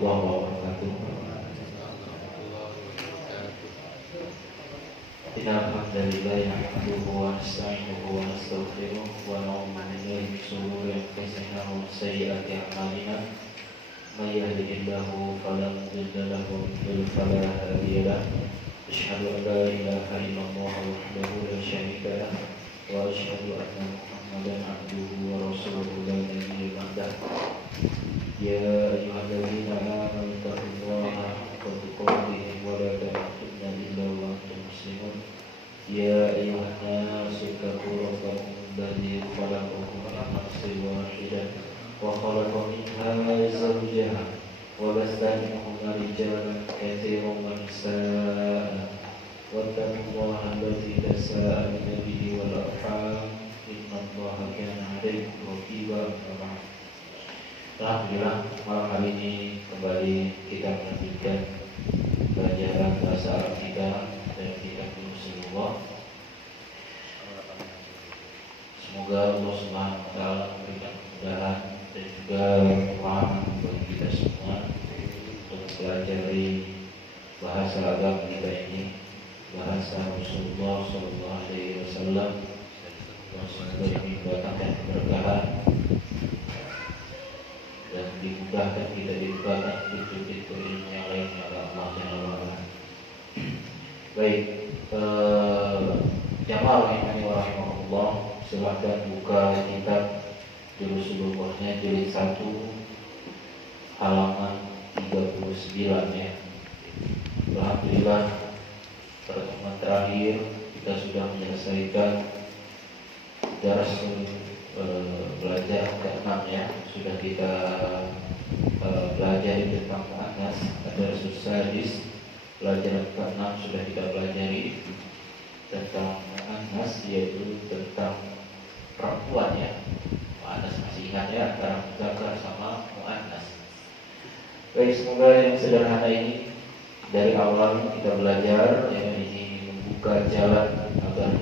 warahmatullahi wabarakatuh. Innal hamdalillah nahmaduhu wa nasta'inuhu wa nastaghfiruh wa na'udzu billahi min shururi anfusina wa min sayyiati a'malina. May yahdihillahu fala mudilla lahu wa may yudlil fala hadiya lahu. Asyhadu an la ilaha illallah wahdahu la syarika lahu wa asyhadu anna Muhammadan abduhu wa rasuluhu la nabiyya ba'dahu. Ya ayyuhalladzina amanu taqullaha haqqa tuqatih wa la tamutunna illa wa antum muslimun. Ya ayyuhan nasu ittaqu rabbakum alladzi khalaqakum min nafsin wahidah wa khalaqa minha zawjaha wa bassa minhuma rijalan katsiran wa nisaa. Wattaqullaha alladzi tasaaluna bihi wal arham innallaha kana 'alaykum raqiba. Alhamdulillah, malam hari ini kembali kita melanjutkan pelajaran bahasa Arab kita dari kitab Rasulullah. Semoga Allah Subhanahu wa taala memberikan kemudahan dan juga kemahaman bagi kita semua untuk mempelajari bahasa agama kita ini, bahasa Rasulullah sallallahu alaihi wasallam, yang semoga ini mendatangkan keberkahan dan dimudahkan kita dibukakan pintu-pintu ilmu yang lainnya oleh Allah Subhanahu wa taala. Baik, jamaah rahimani wa rahimahullah, silahkan buka kitab Julusulullah-nya jilid 1 halaman 39 ya. Alhamdulillah, pertemuan terakhir kita sudah menyelesaikan darasul belajar ke-6 ya. Sudah kita pelajari tentang muannas. Darasul sadis, pelajaran ke-6 sudah kita pelajari tentang muannas, yaitu tentang perempuan ya. Muannas masih ingat ya, antara muzakkar sama muannas. Baik, semoga yang sederhana ini dari awal kita belajar yang ini membuka jalan agar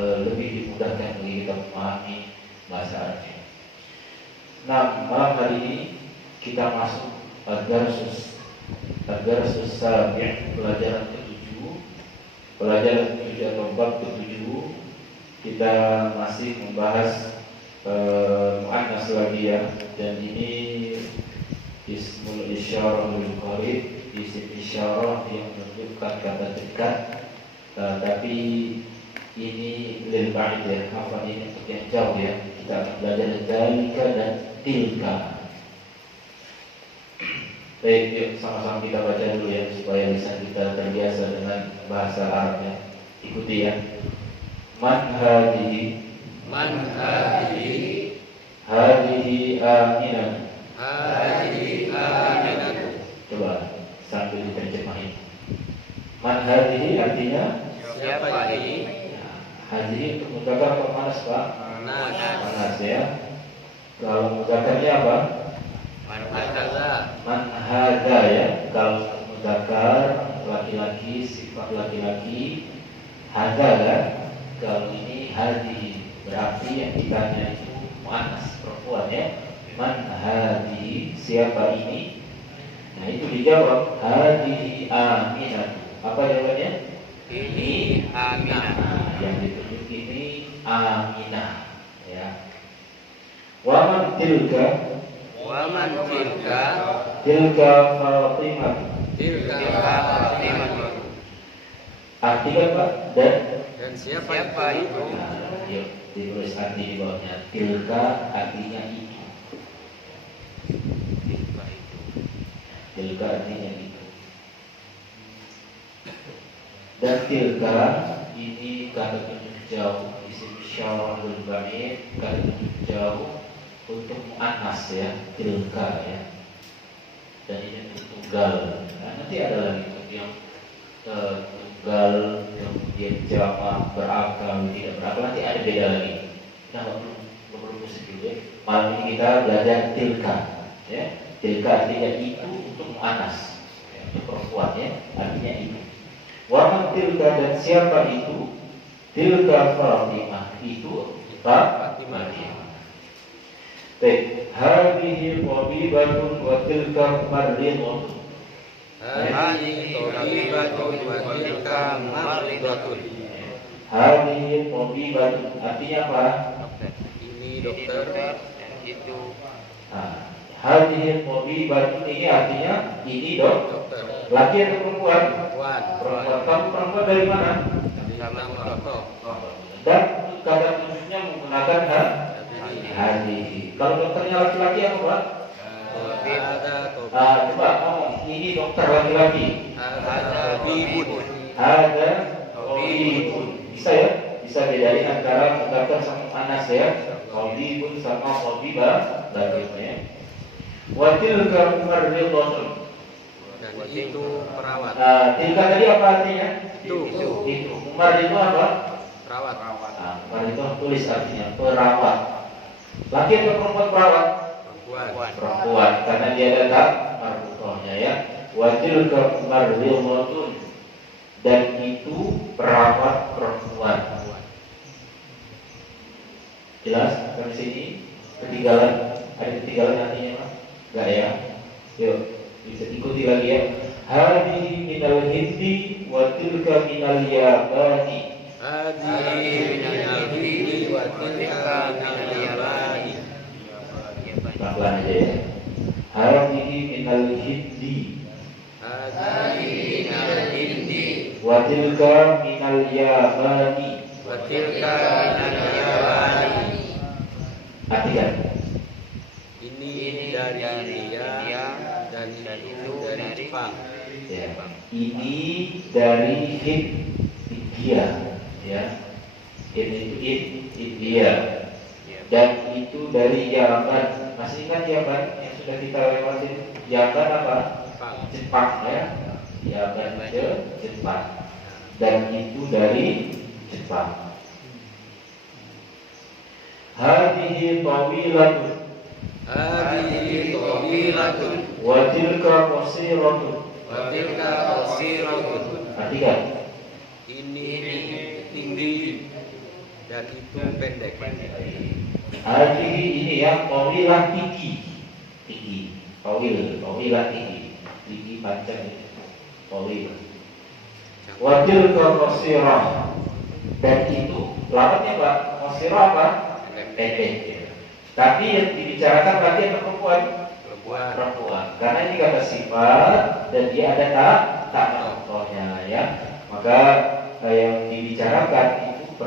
lebih dimudahkan bagi kita memahami bahasa Arabnya. Nah, malam hari ini kita masuk ad-darsus sabi', pelajaran ke-7. Pelajaran ke-7 atau bab ke-7, kita masih membahas muannas lagi ya. Dan ini ismul isyarah lil qarib, isim isyarah yang menunjukkan kata dekat, tapi ini lil ba'id ya, apa ini untuk yang jauh ya. Kita akan belajar dalika dan tilka. Baik, yuk sama-sama kita baca dulu ya, supaya bisa kita terbiasa dengan bahasa Arabnya. Ikuti ya. Man hadihi, hadihi aminan, coba sambil diterjemahin. Man hadihi artinya siapa ini? Hadihi untuk mudzakkar atau muannas Pak? Muannas ya. Kalau mudzakarnya apa? Man hadza ya. Kalau mudzakkar laki-laki, sifat laki-laki, hadza kan. Kalau ini hadihi, berarti yang ditanya itu muannas, perempuan ya. Man hadihi, siapa ini? Nah, itu dijawab hadihi aminah. Apa jawabannya? Ini Aminah. Yang ditunjuk ini Aminah ya. Waman tilka, tilka Fatimah. Artinya apa? Dan siapa itu? Nah, yuk ditulis arti di bawahnya. Tilka artinya itu. Tilka artinya itu. Dan tilka ini kata tunjuk jauh, isim isyarah lil ba'id, kata tunjuk jauh untuk muannas ya, tilka ya. Dan ini untuk tunggal. Nah, nanti ada lagi untuk yang tunggal, kemudian jamak, berakal, tidak berakal, nanti ada beda lagi. Nah, belum musik dulu ya. Malam ini kita belajar tilka ya. Tilka artinya itu untuk muannas ya, untuk perempuan ya, artinya itu. Waman tilka dan siapa itu? Tilka Fatimah, itu Fatimah. Baik, hadhihi tabibatun wa tilka marridun. Hadhihi tabibatun wa tilka marridatun. Hadhihi tabibatun artinya apa? Ini dokter dan itu Nah, hadhihi tabibatun ini artinya ini dokter. laki atau perempuan? Perempuan. Perempuan. Kamu perempuan dari mana? Sama dokter. Dan kata khususnya menggunakan hadhihi. Kalau dokternya laki-laki apa, Pak? Coba ngomong, ini dokter laki-laki. Ada bibun. Ada tabibun. Bisa ya? Bisa bedain antara mudzakkar sama muannas ya. Tabibun sama tabibah laki-laki. Wa tilka marridun. Dan itu perawat. Tilka tadi apa artinya? Itu. Umar itu apa? Perawat. Umar itu tulis artinya perawat. Laki atau perempuan perawat? Perempuan. Perempuan, karena dia ada tak marfu'nya ya. Wa tilka marridun. Dan itu perawat perempuan. Jelas sampai sini? Ketinggalan? Ada ketinggalan artinya, Pak? Enggak ya? Yuk, bisa ikuti lagi ya. Hadhihi minal hindi wa tilka minal yabani. Hadhihi minal hindi wa tilka minal yabani. Pelan-pelan aja ya. Hadhihi minal hindi Hadhihi minal hindi wa tilka minal yabani. wa tilka minal yabani. Artikan. Ini dari India dan itu dari Jepang. Ya. Ini dari India ya. Ini India. Dan itu dari Yaman. Masih ingat Yaman yang sudah kita lewatin? Yaman apa? Jepang ya. Yaman itu Jepang. Dan itu dari Jepang. Hadhihi tawilatun Hadhihi tawilatun wa tilka qasiratun. wa tilka qasiratun. Artikan. Ini tinggi dan itu pendek. Hadhihi ini ya tawilah tinggi. Tawilah tinggi. Tinggi panjang itu. Tawil. Wa tilka qasirah. Dan itu lawannya Pak, qasirah apa? Pendek. Tapi yang dibicarakan laki atau perempuan? Perempuan. Karena ini kata sifat dan dia ada tak contohnya ya. Maka yang dibicarakan itu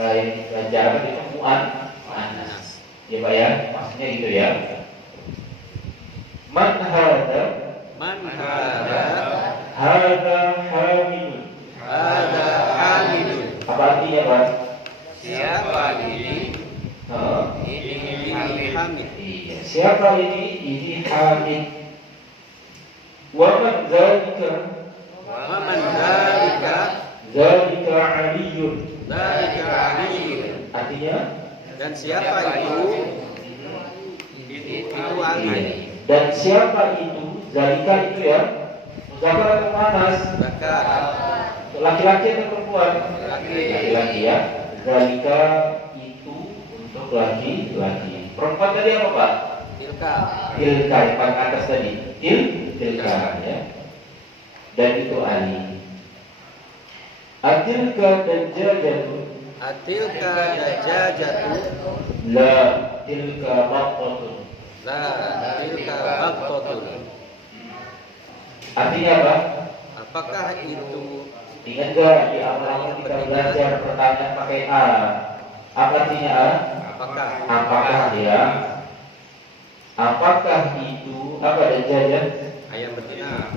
yang dibicarakan itu muannas. Ya Pak ya, maksudnya itu ya. Man hada hada hamilun. Hada hamilun. Apa artinya Pak? Siapa ini? Ini hamil. Iya. Siapa ini? Ini hamil. Wa man zalika? Wa man zalika? Zalika aliyun. Zalika aliyun. Artinya? Dan siapa itu? Itu Ali. Dan siapa itu? Zalika itu ya. Muzakkar atau muannas? Zakar. Laki-laki atau perempuan? Laki-laki ya. Zalika itu untuk laki-laki. Perempuan tadi apa Pak? Tilka. Tilka yang paling atas tadi. Tilka ya. Dan itu Ali. Atilka dan jajatu. Atilka dajajatu. La tilka baqatun. La tilka baqtatun. Artinya apa? Apakah itu? Ingat gak di awal kita belajar pertanyaan pakai A? Apa artinya A? Apakah? Apakah ya? Apakah itu apa dan jajan? Ayam betina.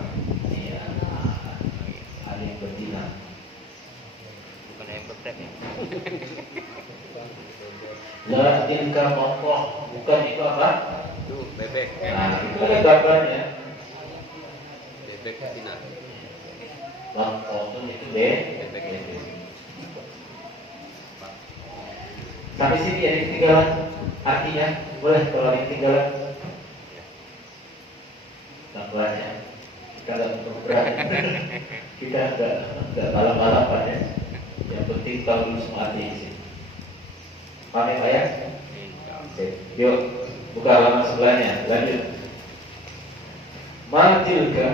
Iya. Ayam betina. Bukan ayam betek ya? La tilka baqah. Bukan itu apa? Itu bebek. Nah, itu ada gambarnya. Bebek betina. Baqah itu Bebek. Sampai sini ada ketinggalan artinya boleh kalau ada ketinggalan tambahannya kita nggak berat kita nggak balap-balapan ya. Yang penting tahu dulu semua arti di sini. Paham ya Pak ya? Yuk Buka halaman sebelahnya. Lanjut. Matilka.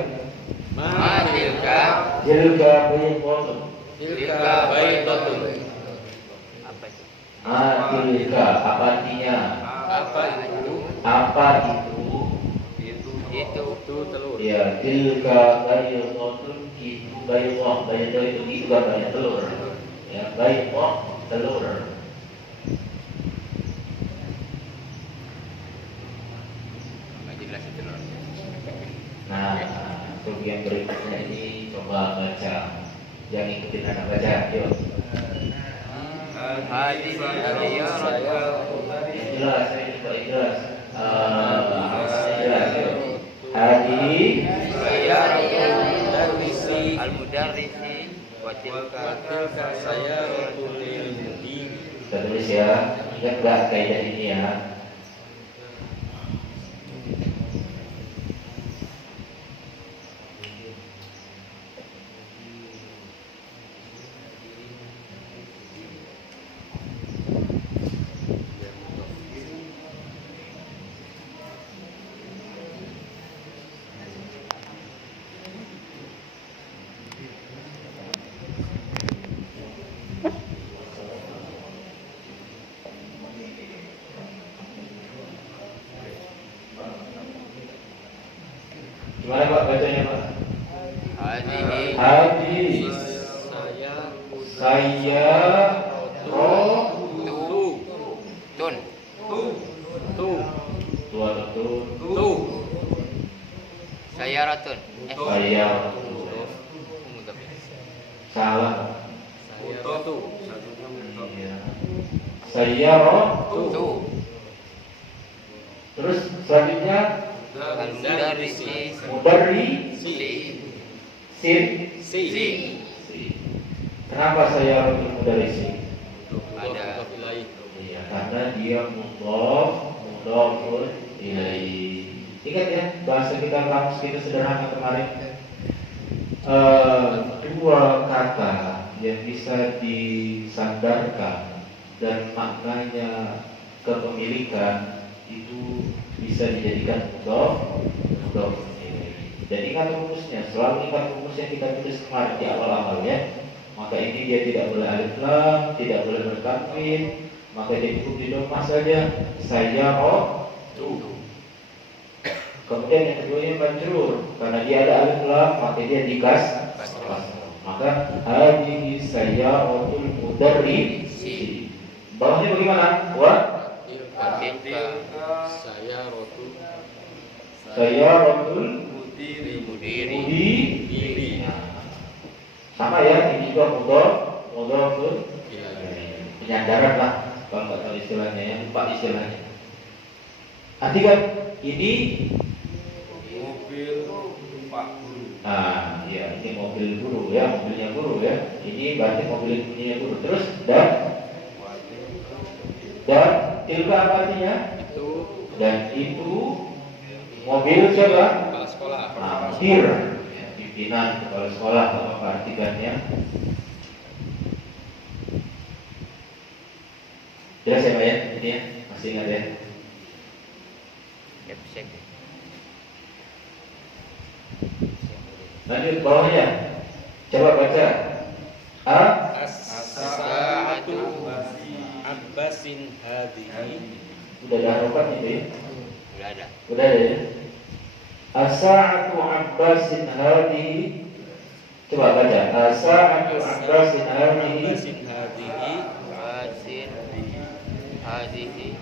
Tilka baydotun. Apa itu? Tilka apa artinya? Apa itu? Itu telur. Ya, tilka baydotun, itu baydoh. Baydoh itu gambarnya telur. Ya, baydoh telur. Nah, untuk yang berikutnya ini coba baca. Yang ikutin anak baca, yuk. Jelas, ini Pak jelas. Jelas, yuk. Hadi Al-Mudarrisi wa tilka sayaratul mudiri. kita tulis ya. Ingat nggak kaidah ini ya? Gimana Pak bacanya Pak? Hadi saya Sayaratun. saya salah. Iya. Saya terus selanjutnya Al-Mudarrisi mudarri sin. Kenapa saya harus mudarrisi? ada Iya, karena dia mudhafun ilaihi. Ingat ya, bahasa kita kamus kita sederhana kemarin. Dua kata yang bisa disandarkan dan maknanya kepemilikan itu bisa dijadikan mudhaf ilaihi. Dan ingat rumusnya, selalu ingat rumus yang kita tulis kemarin di awal-awal ya. Maka ini dia tidak boleh alif lam, tidak boleh bertanwin, maka dia cukup di domah saja. Saya tu. Kemudian yang keduanya majrur, karena dia ada alif lam, maka dia dikas. Maka hadhihi sayyaratul mudarrisi. Bawahnya bagaimana? Sayyaratul mudiri. Sama ya, ini juga mudhafun penyandaran lah, kalau nggak tahu istilahnya ya, lupa istilahnya. Nanti kan ini mobil Pak Guru. Ya ini mobil guru ya, mobilnya guru ya. Ini berarti mobil punya guru. Terus dan tilka apa artinya? Dan itu mobil siapa? kepala sekolah. Mudir, ya, pimpinan kepala sekolah, apa artikannya? Jelas ya Pak ya? Ini ya, masih ingat ya? Lanjut bawahnya, coba baca. As-sa'atu Abbasin hadhihi. Udah ada harokat itu ya? Udah ada. Udah ada ya? As-sa'atu Abbasin hadhihi. Coba baca. As-sa'atu Abbasin hadhihi.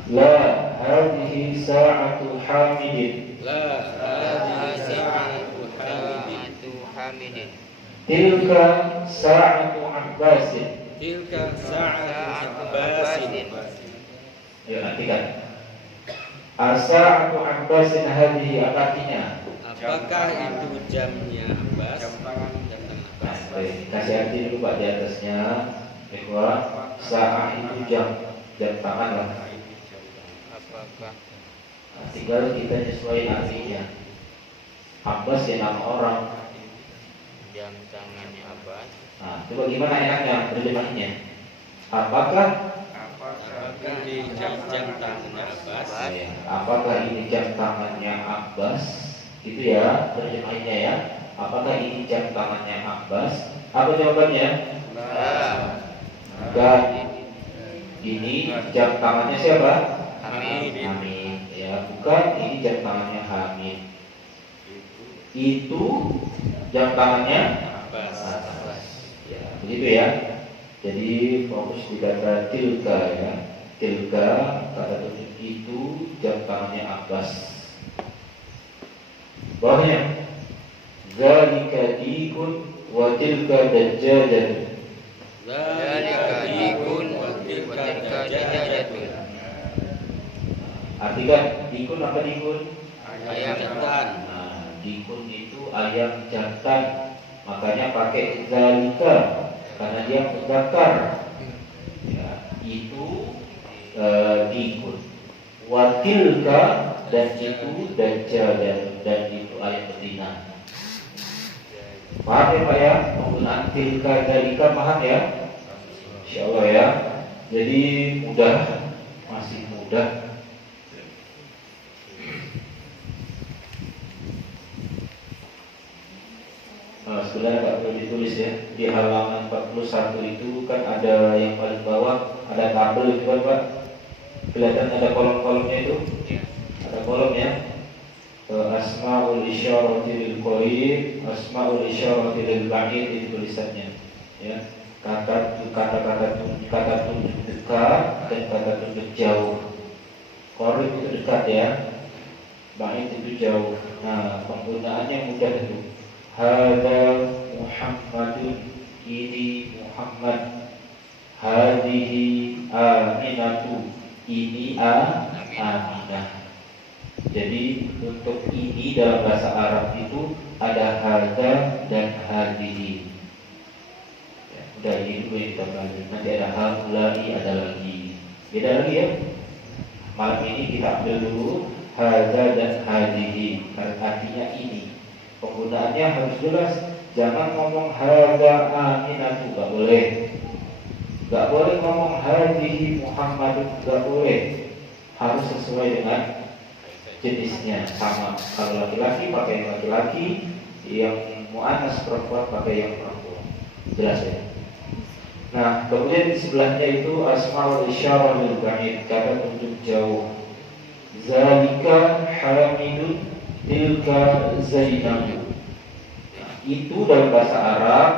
La hadhihi sa'atu Hamidin. Tilka sa'atu Abbasin. Ayo nantikan. As-sa'atu Abbasin hadhihi artinya. Apakah itu jamnya Abbas? Jam tangan. Nah, kasih arti dulu Pak di atasnya. Bahwa sa'ah itu jam tangan lah. Apakah Tinggal kita sesuai artinya. Abbas ya nama orang. jam tangannya Abbas? Nah, coba gimana enaknya terjemahannya? Apakah Apakah ini jam tangannya Abbas? Ya, apakah ini jam tangannya Abbas? Itu ya terjemahannya ya. Apakah ini jam tangannya Abbas? Apa jawabannya? Enggak. Ini jam tangannya siapa? Hamid. Hamid. Ya, bukan. Ini jam tangannya Hamid. Itu jam tangannya Abbas. Abbas. Ya, begitu ya. Jadi fokus di kata tilka ya. Tilka kata tunjuk itu jam tangannya Abbas. Bawahnya zalika dikun wa tilka dajjajatun. Zalika dikun wa tilka dajjajatun. Artikan dikun apa dikun? Ayam jantan. Nah, dikun itu ayam jantan. Makanya pakai zalika karena dia muzakkar. Ya, itu dikun. Wa tilka dan itu dajjajatun dan itu ayam betina. Paham ya Pak ya? Penggunaan tilka zalika paham ya? Insyaallah ya. Jadi mudah, masih mudah. Sebenarnya nggak perlu ditulis ya. Di halaman 41 itu kan ada yang paling bawah ada tabel itu kan Pak. Kelihatan ada kolom-kolomnya itu. Ada kolom ya. Asmaul isyarati lil qarib, asmaul isyarati lil ba'id itu tulisannya. Ya. Kata-kata tunjuk dekat dan kata tunjuk jauh. Qarib itu dekat ya. Ba'id itu jauh. Nah, penggunaannya mudah itu. Hada Muhammadun, ini Muhammad. Hadihi Aminatu, ini Aminah. Jadi untuk ini dalam bahasa Arab itu ada hada dan hadihi. Ya, udah ini dulu yang kita pelajari. Nanti ada haulai, ada lagi. Beda lagi ya. Malam ini kita ambil dulu hada dan hadihi. Artinya ini. Penggunaannya harus jelas. Jangan ngomong hada Aminatu, gak boleh. Gak boleh ngomong hadihi Muhammadun, gak boleh. Harus sesuai dengan jenisnya sama. Kalau laki-laki pakai yang laki-laki, yang muannas perempuan pakai yang perempuan. Jelas ya. Nah, kemudian di sebelahnya itu asmaul isyarah lil ba'id, kata tunjuk jauh. Zalika Hamidun, tilka Zainabu. Nah, itu dalam bahasa Arab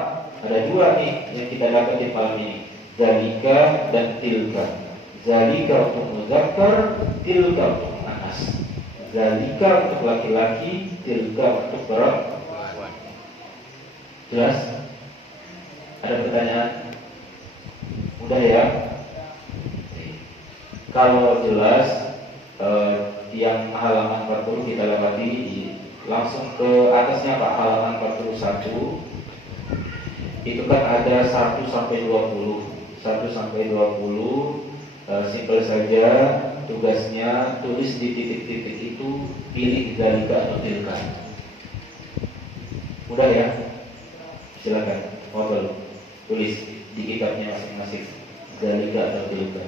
ada dua nih yang kita dapat di malam ini. Zalika dan tilka. Zalika untuk muzakkar, tilka untuk muannas. Zalika untuk laki-laki, tilka untuk perempuan. Jelas? Ada pertanyaan? Mudah ya? Kalau jelas, yang halaman 40 kita lewati, langsung ke atasnya Pak, halaman 41. Itu kan ada 1 sampai 20. 1 sampai 20 simpel saja. Tugasnya tulis di titik-titik itu, pilih zalika atau tilka. Mudah ya? Silakan, ngobrol, tulis di kitabnya masing-masing zalika atau tilka.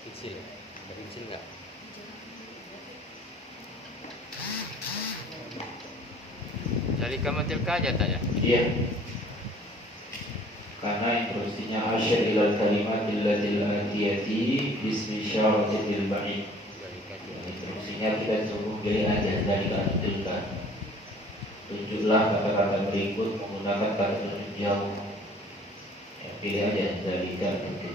Kecil, ada kecil nggak? Zalika matil kaja tak ya? Iya. Karena instruksinya asyir ilal kalimatil latil atiyati bismi syaratil bil ba'id. Instruksinya kita cukup pilih aja dari kata. Tunjuklah kata-kata berikut menggunakan kata jauh. Ya, pilih aja dari kata.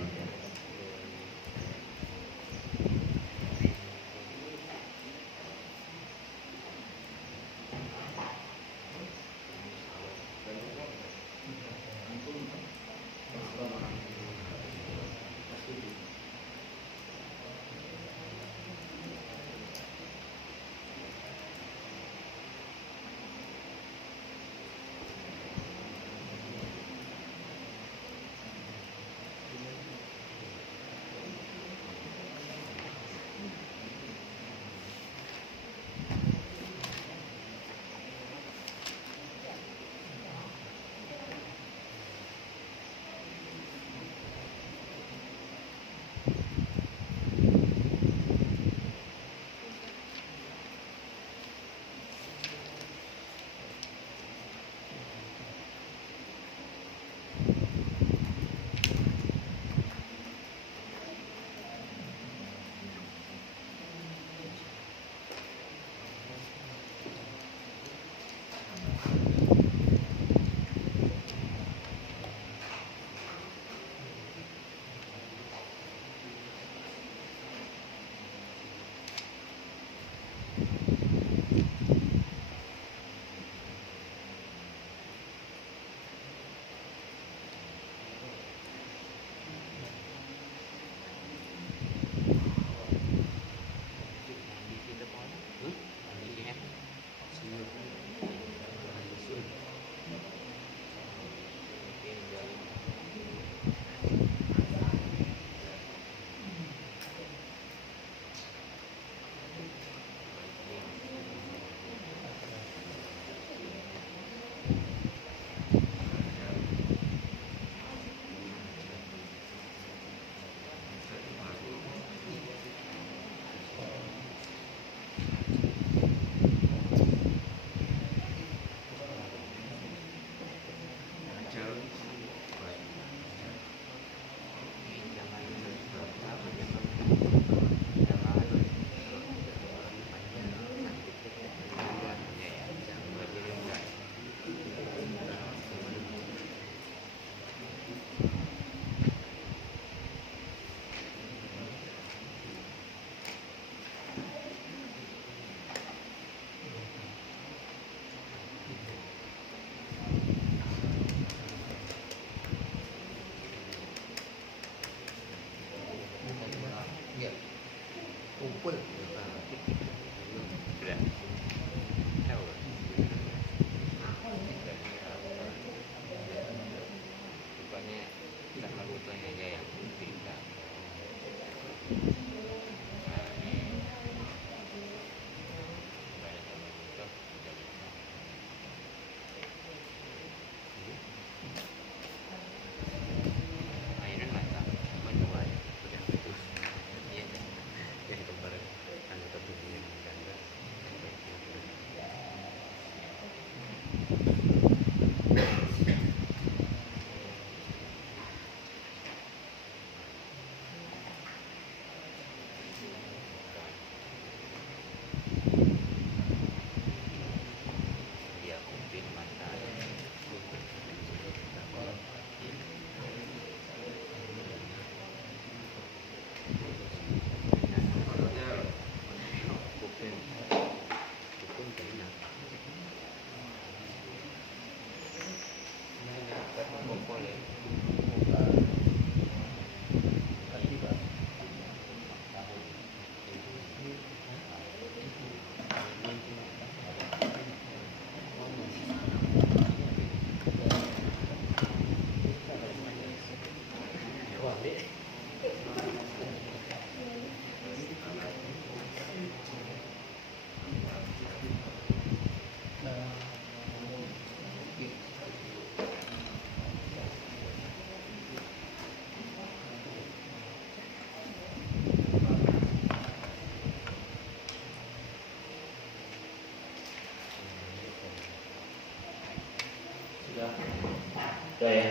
Sudah ya.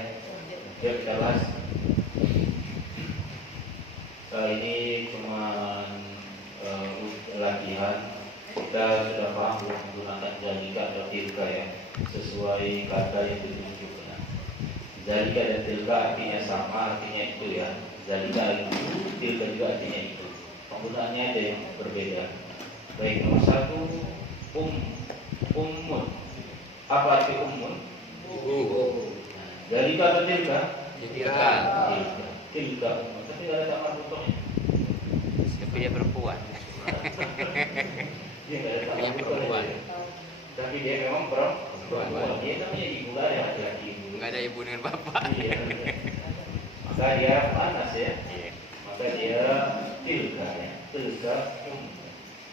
Yuk kita bahas. Ini cuma latihan. Kita sudah paham menggunakan zalika atau tilka ya, sesuai kata yang ditunjukkan. Zalika dan tilka artinya sama, artinya itu ya. Zalika itu, tilka juga artinya itu. Penggunaannya ada yang berbeda. Baik, nomor satu, ummun. Apa arti ummun? Zalika atau tilka? Tilka. Tilka ummun. Tapi tidak ada tamar butuhnya. Tapi dia perempuan. Dia tidak ada tamar Dia perempuan. butuhnya. Tapi dia memang perempuan. Dia namanya ibu, nggak ada laki-laki ibu. Enggak ada ibu dengan bapak. Iya. Maka dia panas ya. Iya. Maka dia tilka ya. Tilka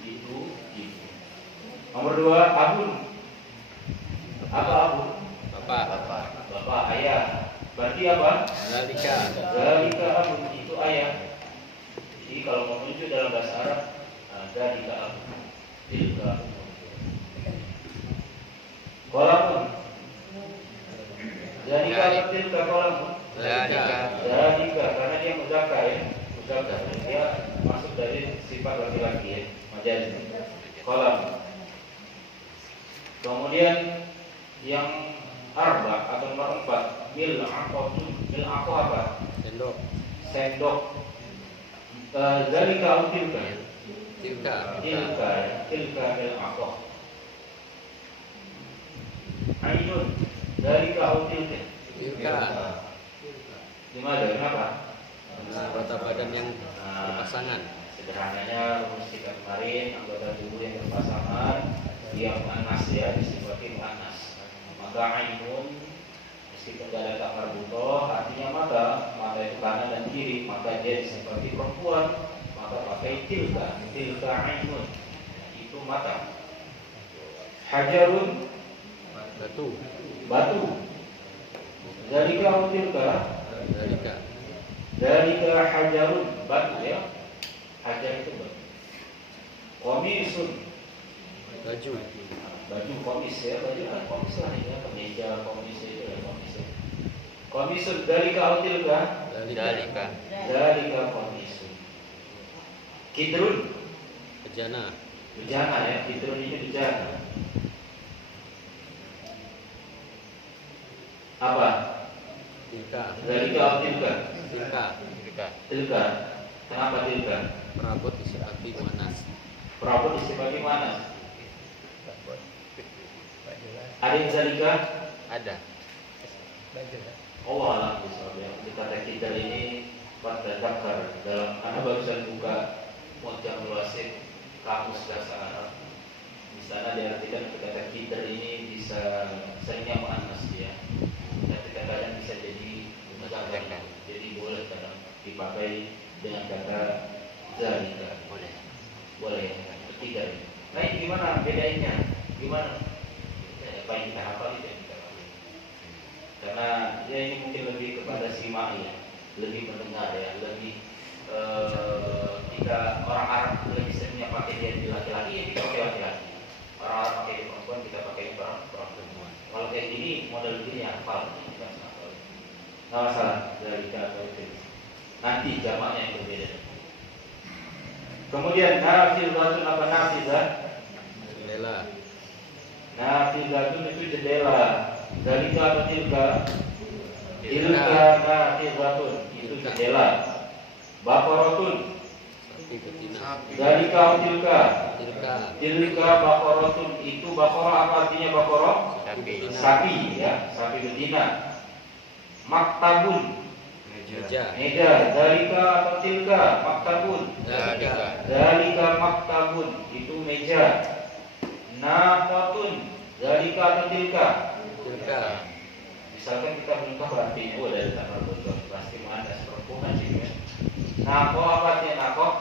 itu ibu. Nomor dua, abun. Apa abun? Bapak. Bapak, ayah. Berarti apa? Zalika. Zalika abun itu ayah. Jadi kalau mau menuju dalam bahasa Arab, zalika abun. Tilka abun. Kolamun. Zalika abun tilka kolamun. Zalika. Zalika karena dia muzakkar ya. Muzakkar. Dia masuk dari sifat laki-laki ya. Majaz. Kolam. Kemudian yang arba atau nomor 4, mil aku apa? Sendok. Sendok. Zalika atau tilka? Tilka. Tilka mil aku. Ainun. Zalika atau tilka? Tilka. Gimana? Kenapa? Anggota badan yang berpasangan. Sederhananya rumus kita kemarin, anggota tubuh yang berpasangan yang muannas ya, disifati muannas. Maka ainun meskipun tidak ada tak marbutoh, artinya mata itu kanan dan kiri, maka dia disifati perempuan, maka pakai tilka ainun, itu mata. Hajarun, batu. Zalika atau tilka? Zalika hajarun, batu ya. Hajar itu batu. Komisun, baju komis ya, baju kan komis lah ya, kemeja komis itu ya komis. Komisun dari kautil kan? Zalika komisun. Kidrun, Bejana. ya, kidrun ini bejana. Apa? Tilka. Zalika kautil kan? Tilka. Kenapa tilka? Perabot disifati muannas. Perabot disifati manas. Ada yang zalika? Ada. Oh alam bisawab. Kata kita ini pada dakar dalam anak barusan buka Mu'jamul Wasit kamus bahasa Arab. Di sana diartikan kata kita ini bisa seringnya muannas ya. Tapi kadang bisa jadi muzakkar. Jadi boleh kadang dipakai dengan kata zalika. Boleh. Ketiga ini. Nah ini gimana bedanya? Gimana? Apa yang kita hafal itu yang kita hafal. Karena ya ini mungkin lebih kepada simak ya, lebih mendengar ya, lebih kita orang Arab lebih seringnya pakai dia di laki-laki ya kita pakai laki-laki. Orang Arab pakai di perempuan kita pakai perempuan. Kalau kayak gini model begini hafal kita hafal. Nggak masalah dari kata itu. Nanti jamaknya yang berbeda. Kemudian nafizatun apa nafizah? Jendela. Nafizatun itu jendela. Zalika atau tilka? Tilka nafizatun itu jendela. Baqaratun. Sapi betina. Zalika atau tilka? Tilka baqaratun itu baqarah apa artinya baqarah? Sapi ya, sapi betina. Maktabun. Meja. Zalika atau tilka? Maktabun. Zalika maktabun itu meja. Naqatun. Zalika atau tilka? Misalkan kita menikah berarti dari tanah betul pasti ada perempuan juga. Naqah apa artinya naqah?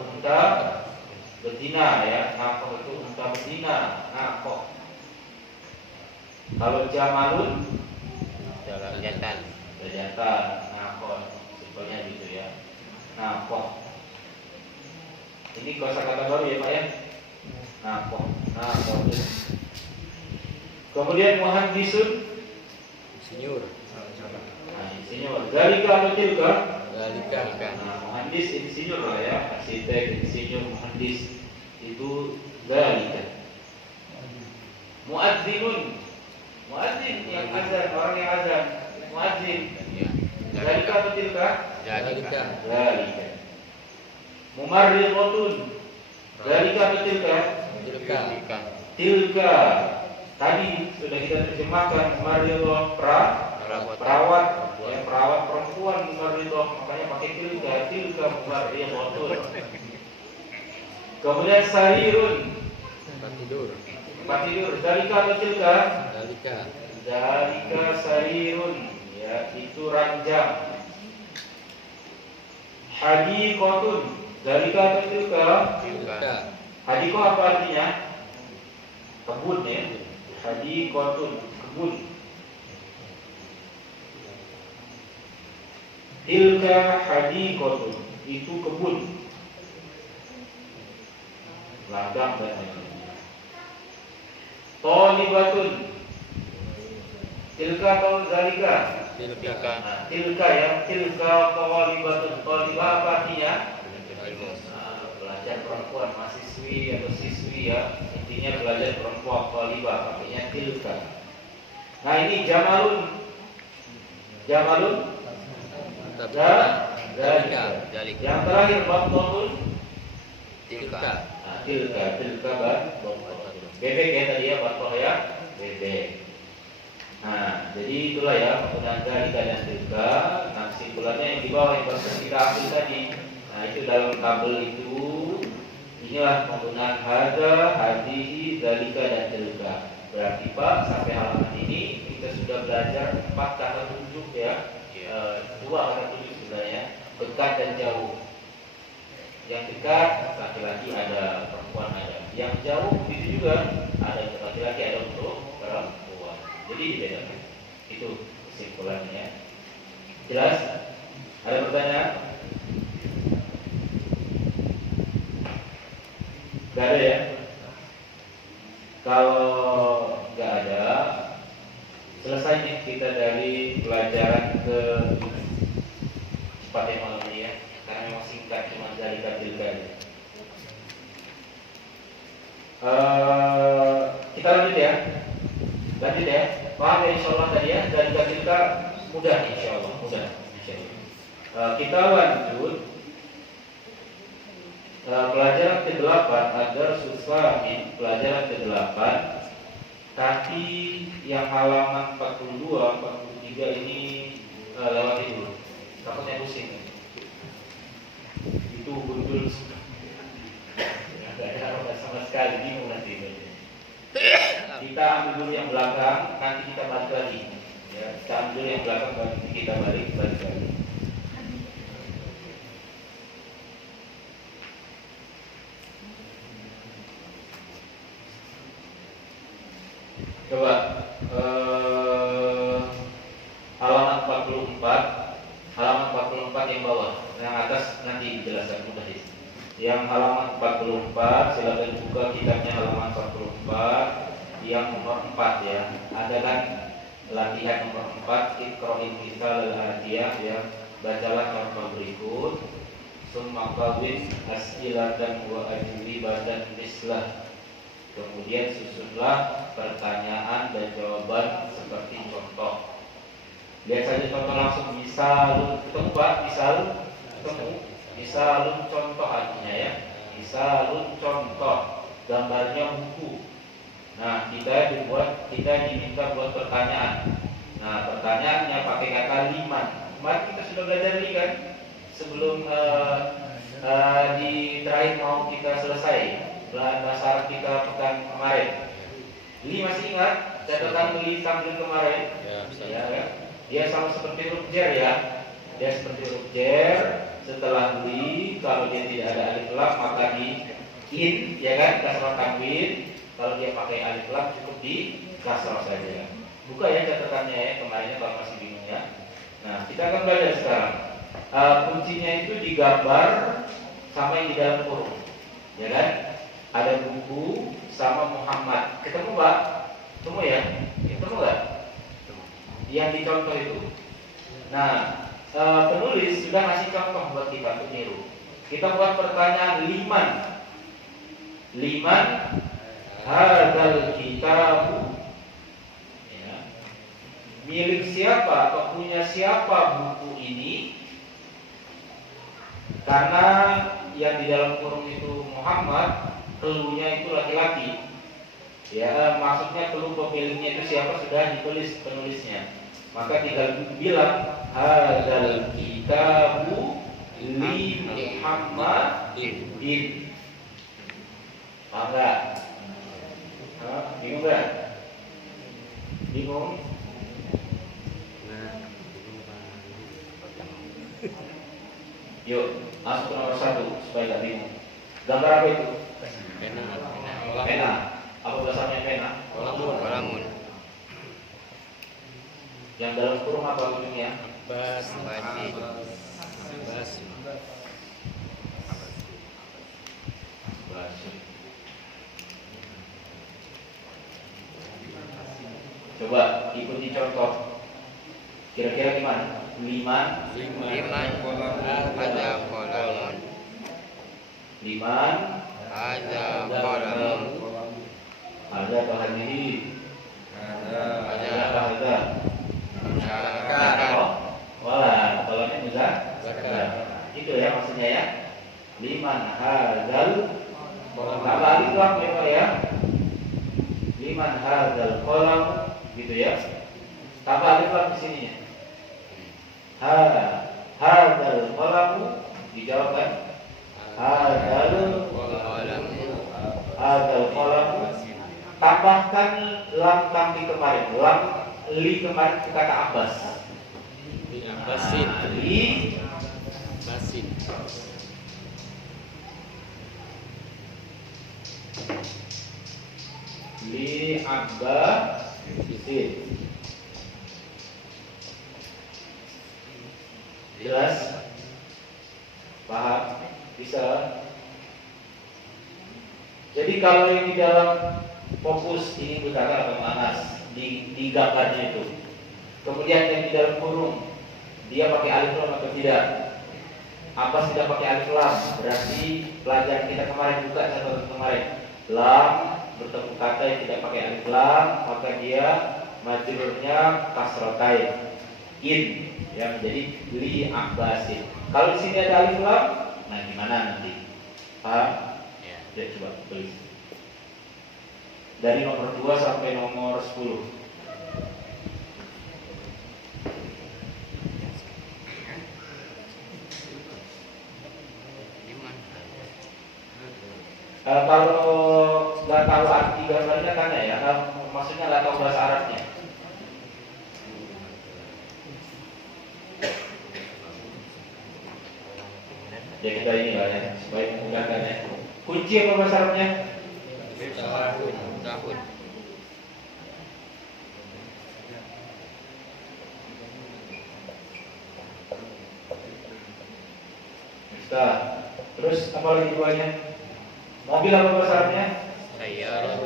Unta betina ya. Naqah itu unta betina. Naqah. Kalau jamalun Jantan. Naqah simpelnya gitu ya. Naqah. Ini kosakata baru ya Pak ya. Naqah. Kemudian muhandisun. Insinyur. Nah, insinyur. Zalika atau tilka? Zalika. Nah, muhandis insinyur lah ya, arsitek, insinyur, muhandis itu zalika. Muadzinun, muadzin yang azan, orang yang azan, muadzin. Ya. Zalika atau tilka? Zalika. Zalika. Mumarridhatun. Zalika atau tilka? Tilka. Tilka. Tadi sudah kita terjemahkan mumarridhah perawat, ya, perawat perempuan mumarridhah, makanya pakai tilka mumarridhatun. Kemudian sarirun, Tempat tidur. tempat tidur. Zalika atau tilka? Zalika. Zalika sarirun, ya, itu ranjang. Hadiqatun. Zalika atau tilka? Tilka. Hadiqah apa artinya? Kebun ya. Hadiqatun, kebun. Tilka hadiqatun, itu kebun. Ladang dan lain-lain. Thalibatun. Tilka atau zalika? Tilka. Nah, tilka ya, tilka thalibatun. Thalibah apa artinya? Nah, belajar perempuan, mahasiswi atau siswi ya. Intinya belajar perempuan, thalibah, pakainya tilka. Nah, ini jamalun. Jamalun. Zalika. Zalika. Yang terakhir battun. Tilka. Nah, tilka bebek ya tadi ya, batoh ya, bebek. Nah, jadi itulah ya penggunaan zalika dan tilka. Nah, kesimpulannya yang di bawah yang baru kita ambil tadi. Nah, itu dalam tabel itu, inilah penggunaan hada, hadihi, zalika dan tilka. Berarti Pak, sampai halaman ini kita sudah belajar 4 kata tunjuk ya. 2 kata tunjuk sebenarnya, dekat dan jauh. Yang dekat laki-laki ada, perempuan ada. Yang jauh itu juga ada untuk laki-laki, ada untuk perempuan. Jadi dibedakan. Itu kesimpulannya. Jelas? Ada pertanyaan? Gak ada ya? Kalau gak ada, selesai nih kita dari pelajaran ke 4 yang malam ini ya. Karena memang singkat, cuma zalika tilka. Kita lanjut ya. Lanjut ya. Paham ya insyaallah tadi ya. Zalika tilka mudah insyaallah, mudah insyaallah. Kita lanjut pelajaran ke-8 agar susah pelajaran ke-8. Tapi yang halaman 42, 43 ini lewati dulu. Takutnya pusing. Itu gundul nggak ada sama sekali, bingung nanti. Kita ambil dulu yang belakang, nanti kita balik lagi ya, kita ambil yang belakang, nanti kita balik lagi. Coba halaman 44, halaman 44 yang bawah, yang atas nanti dijelaskan mudah ya. Yang halaman 44 silakan buka kitabnya halaman 44 yang nomor 4 ya. Ada kan latihan nomor 4, Iqra'il misal al-atiyah ya. Bacalah contoh berikut. Summa qawin as'ilatan wa ajwibatan mislah. Kemudian susunlah pertanyaan dan jawaban seperti contoh. Lihat saja contoh langsung. Misal, ketemu Pak? Misal, ketemu. Misalun contoh artinya ya. Misalun contoh. Gambarnya buku. Nah, kita diminta buat pertanyaan. Nah, pertanyaannya pakai kata liman. Kemarin kita sudah belajar ini kan. Sebelum di terakhir mau kita selesai bahasa Arab kita pekan kemarin. Li masih ingat catatan li tampil kemarin? Ya, ya. Dia sama seperti huruf jar ya. Dia seperti huruf jar. Setelah li, kalau dia tidak ada alif lam maka di in, ya kan, kasrah tanwin. Kalau dia pakai alif lam cukup di kasrah saja. Buka ya catatannya ya, kemarinnya kalau masih bingung ya. Nah, kita akan belajar sekarang. Kuncinya itu digambar sama yang di dalam huruf, ya kan? Ada buku sama Muhammad. Ketemu Pak? Ketemu ya? Ketemu nggak? yang dicontoh itu. Nah, penulis sudah ngasih contoh buat kita untuk niru. Kita buat pertanyaan liman hadzal kitab, ya. Milik siapa atau punya siapa buku ini? Karena yang di dalam kurung itu Muhammad, keluhnya itu laki-laki. Ya, maksudnya keluh pemiliknya itu siapa sudah ditulis penulisnya. Maka tinggal bilang hadzal kitabu li Muhammadin. Paham enggak? Bingung enggak? Bingung? Yuk, masuk ke nomor 1 supaya enggak bingung. Gambar apa itu? Pena. Apa bahasanya pena? Kolamun. Yang dalam kurung apa ujungnya? Basi. Coba ikuti contoh. Kira-kira gimana? Liman Ada kolamun. Liman Ada kolamun. ada bahadihi. Ada bahada. Zakat. Wala, tolongnya bisa. Itu ya maksudnya ya. Liman hadzal tambah alif lam ya. Liman hadzal qalam gitu ya. Tambah alif lam di sininya. Hadzal qalam dijawab kan? Hadzal qalam. Tambahkan lam tamti kemarin. Lam li kemarin itu kata Abbas. Basin. Li Abbasin. Jelas? Paham? Bisa? Jadi kalau yang di dalam fokus ini berkata apa Anas di gambarnya itu. Kemudian yang di dalam kurung dia pakai alif lam atau tidak? Abbas tidak pakai alif lam, berarti pelajaran kita kemarin buka catatan kemarin. Lam bertemu kata yang tidak pakai alif lam, maka dia majrurnya kasrotain in yang menjadi li Abbasin. Kalau di sini ada alif lam, nah gimana nanti? Paham? Ya, coba tulis. Dari nomor 2 sampai nomor 10. Kalau nggak tahu arti gambarnya kan ya, maksudnya nggak tahu bahasa Arabnya. Ya kita ini lah ya, supaya memudahkan ya. Kunci apa bahasa Arabnya? Tahun. Bisa. Terus apa lagi duanya? Mobil apa bahasa Arabnya? Sayyarah.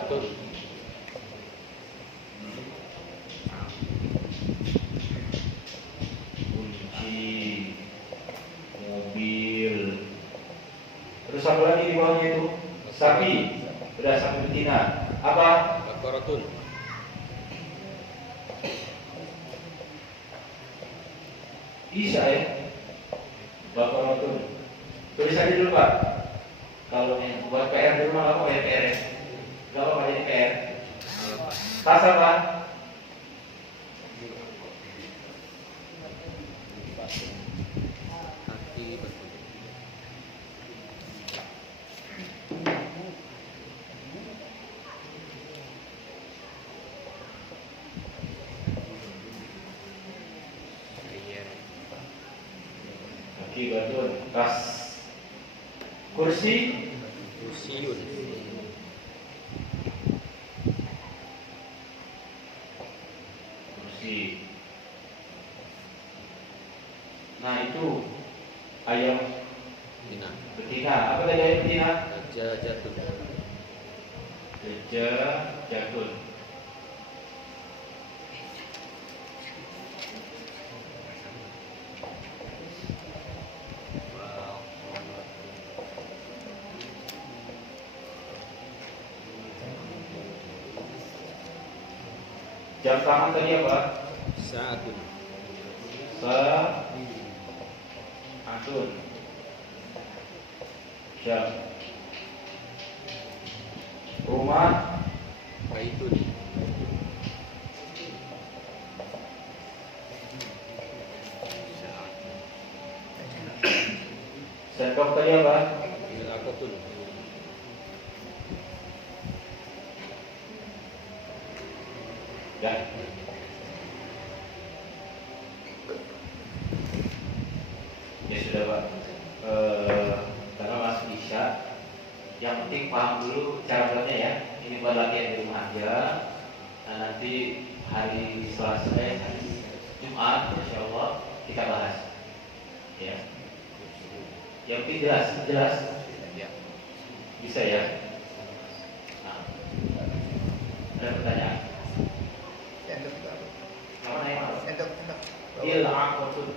Kunci, mobil. Terus apa lagi di bawahnya itu? Sapi. Sudah sapi betina. Apa? Baqaratun. Bisa ya. Baqaratun. Tulis aja dulu Pak. Kalau yang buat PR di rumah apa ya PR? Gak apa jadi PR. Tas apa? Kaki batun. Tas. Kursi. Kursiun. Kursi. Nah itu ayam betina. Apa tadi ayam betina? Jatun. Gajah jatun. Jam tangan tadi apa? Sa'atun. Sa'atun. Jam. Rumah. Baitun. Sendok tadi apa? Milakotun. Ya. Ya sudah Pak. Karena masuk Isya, yang penting paham dulu cara buatnya ya. Ini buat latihan di rumah aja. Nah, nanti hari Selasa, hari Jumat, Insya Allah kita bahas. Ya. Yang penting jelas. Ya. Bisa ya. Nah, ada pertanyaan? Sendok itu apa? Apa namanya? Sendok. Iya, aku tuh.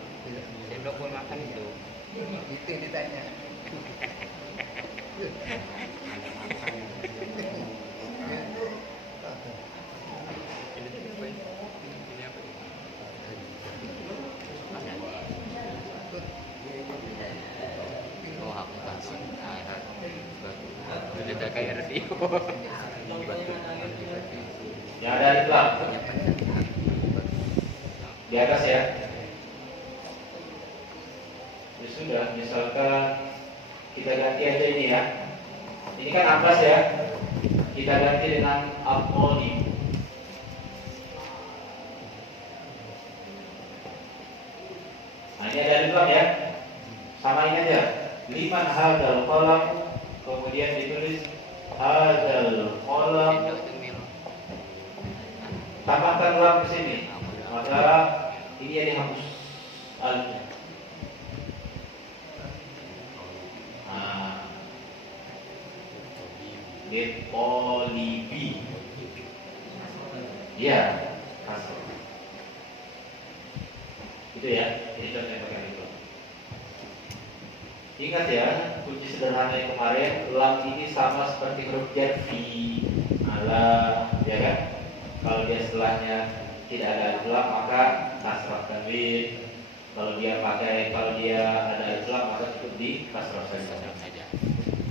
Sendok buat makan itu. Itu yang ditanya. Ini apa? Oh, aku kasih. Udah kayak radio. Yang ada di belakang. Di atas ya. Ya sudah, misalkan kita ganti aja ini ya. Ini kan atas ya. Kita ganti dengan aponi. Nah, ini ada di belakang ya. Samain aja. Liman hadal qalam, kemudian ditulis hadal qalam. Sendok itu mil. Tambahkan lam ke sini. Maka ini yang dihapus alifnya. Nah, Polibi. Iya, kasih. Itu ya, ini contoh yang pakai itu. Ingat ya, kunci sederhana yang kemarin, lam ini sama seperti huruf jar fi, ala, ya kan? Kalau dia setelahnya tidak ada alif lam maka kasrah tanwin. Kalau dia ada alif lam maka cukup di kasrah saja.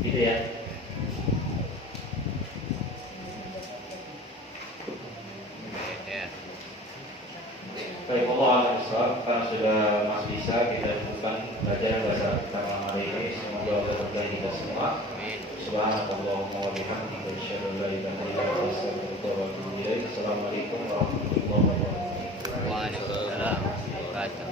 Gitu ya. Ya. Baik, Allah alam bisawab. Karena sudah masuk Isya, kita lakukan pelajaran bahasa Arab kita malam hari ini. Semoga Allah berkahi kita semua. Amin. Subhanakallahumma wa bihamdika asyhadu an la ilaha illa anta astaghfiruka wa atubu ilaik. Assalamualaikum warahmatullahi wabarakatuh. Waalaikumsalam. Baca.